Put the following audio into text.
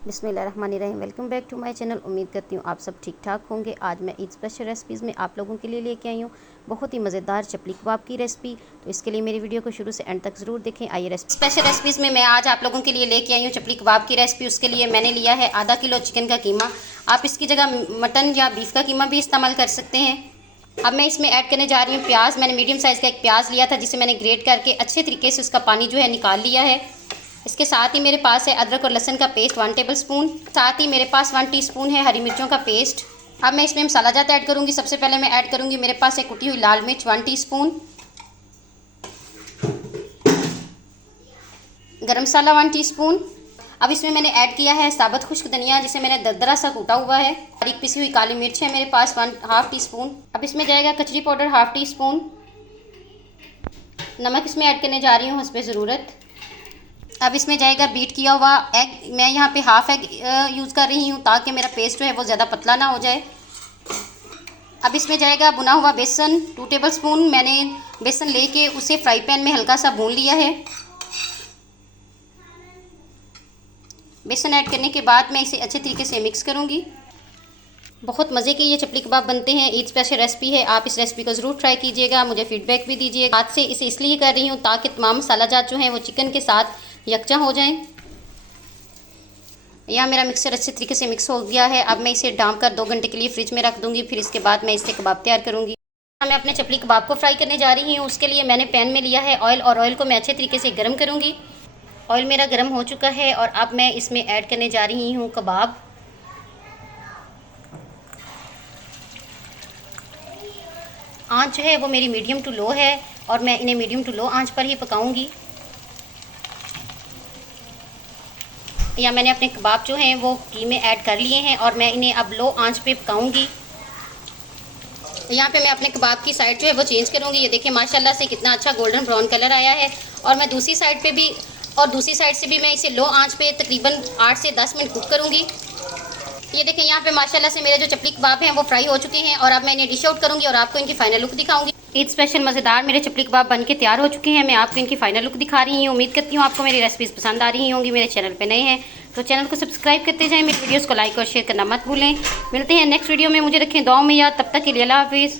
बिस्मिल्लाहिर्रहमानिर्रहीम। Welcome back to my channel. उम्मीद करती हूँ आप सब ठीक ठाक होंगे। आज मैं ईद स्पेशल रेसिपीज़ में आप लोगों के लिए लेके आई हूँ बहुत ही मज़ेदार चपली कबाब की रेसिपी। तो इसके लिए मेरी वीडियो को शुरू से एंड तक ज़रूर देखें। आइए रेसिपी स्पेशल रेसिपीज़ में मैं आज आप लोगों के लिए लेके आई हूँ चपली कबाब की रेसिपी। उसके लिए मैंने लिया है आधा किलो चिकन का कीमा। आप इसकी जगह मटन या बीफ का कीमा भी इस्तेमाल कर सकते हैं। अब मैं इसमें ऐड करने जा रही हूँ प्याज। मैंने मीडियम साइज़ का एक प्याज लिया था जिसे मैंने ग्रेट करके अच्छे तरीके से उसका पानी जो है निकाल लिया है। इसके साथ ही मेरे पास है अदरक और लहसुन का पेस्ट 1 टेबलस्पून। साथ ही मेरे पास 1 टीस्पून है हरी मिर्चों का पेस्ट। अब मैं इसमें मसाला जात ऐड करूँगी। सबसे पहले मैं ऐड करूँगी, मेरे पास है कुटी हुई लाल मिर्च 1 टीस्पून, गरम मसाला 1 टीस्पून। अब इसमें मैंने ऐड किया है साबुत खुश्क धनिया जिसे मैंने दरदरा सा कूटा हुआ है। बारीक पिसी हुई काली मिर्च है मेरे पास 1/2 टीस्पून। अब इसमें जाएगा कचरी पाउडर 1/2 टीस्पून। नमक इसमें ऐड करने जा रही हूँ हस्बे ज़रूरत। अब इसमें जाएगा बीट किया हुआ एग। मैं यहाँ पे हाफ एग यूज़ कर रही हूँ ताकि मेरा पेस्ट जो है वो ज़्यादा पतला ना हो जाए। अब इसमें जाएगा भुना हुआ बेसन 2 टेबलस्पून। मैंने बेसन लेके उसे फ्राई पैन में हल्का सा भून लिया है। बेसन ऐड करने के बाद मैं इसे अच्छे तरीके से मिक्स करूँगी। बहुत मज़े के ये चपली कबाब बनते हैं। ईद स्पेशल रेसिपी है, आप इस रेसिपी को ज़रूर ट्राई कीजिएगा। मुझे फीडबैक भी दीजिएगा। हाथ से इसे इसलिए कर रही हूँ ताकि तमाम मसाला जात जो हैं वो चिकन के साथ यकजा हो जाएं। यह मेरा मिक्सर अच्छे तरीके से मिक्स हो गया है। अब मैं इसे ढाँप कर 2 घंटे के लिए फ्रिज में रख दूँगी। फिर इसके बाद मैं इससे कबाब तैयार करूँगी। मैं अपने चपली कबाब को फ्राई करने जा रही हूँ। उसके लिए मैंने पैन में लिया है ऑयल और ऑयल को मैं अच्छे तरीके से गर्म करूँगी। ऑयल मेरा गर्म हो चुका है और अब मैं इसमें ऐड करने जा रही हूँ कबाब। आँच जो है वो मेरी मीडियम टू लो है और मैं इन्हें मीडियम टू लो आँच पर ही पकाऊंगी। या मैंने अपने कबाब जो हैं वो घी में ऐड कर लिए हैं और मैं इन्हें अब लो आंच पे पकाऊंगी। यहाँ पे मैं अपने कबाब की साइड जो है वो चेंज करूँगी। ये देखिए माशाल्लाह से कितना अच्छा गोल्डन ब्राउन कलर आया है। और मैं दूसरी साइड से भी मैं इसे लो आंच पे तकरीबन 8 से 10 मिनट कुक करूँगी। ये देखें यहाँ पे माशाल्लाह से मेरे जो चपली कबाब हैं वो फ्राई हो चुके हैं और अब मैं इन्हें डिश आउट करूँगी और आपको इनकी फाइनल लुक दिखाऊंगी। ईद स्पेशल मज़ेदार मेरे चपली कबाब बन के तैयार हो चुके हैं। मैं आपको इनकी फाइनल लुक दिखा रही हूँ। उम्मीद करती हूँ आपको मेरी रेसिपीज़ पसंद आ रही होंगी। मेरे चैनल पे नए हैं तो चैनल को सब्सक्राइब करते जाएँ। मेरी वीडियोज़ को लाइक और शेयर करना मत भूलें। मिलते हैं नेक्स्ट वीडियो में। मुझे रखें दुआओं में याद। तब तक के लिए अल्लाह हाफिज़।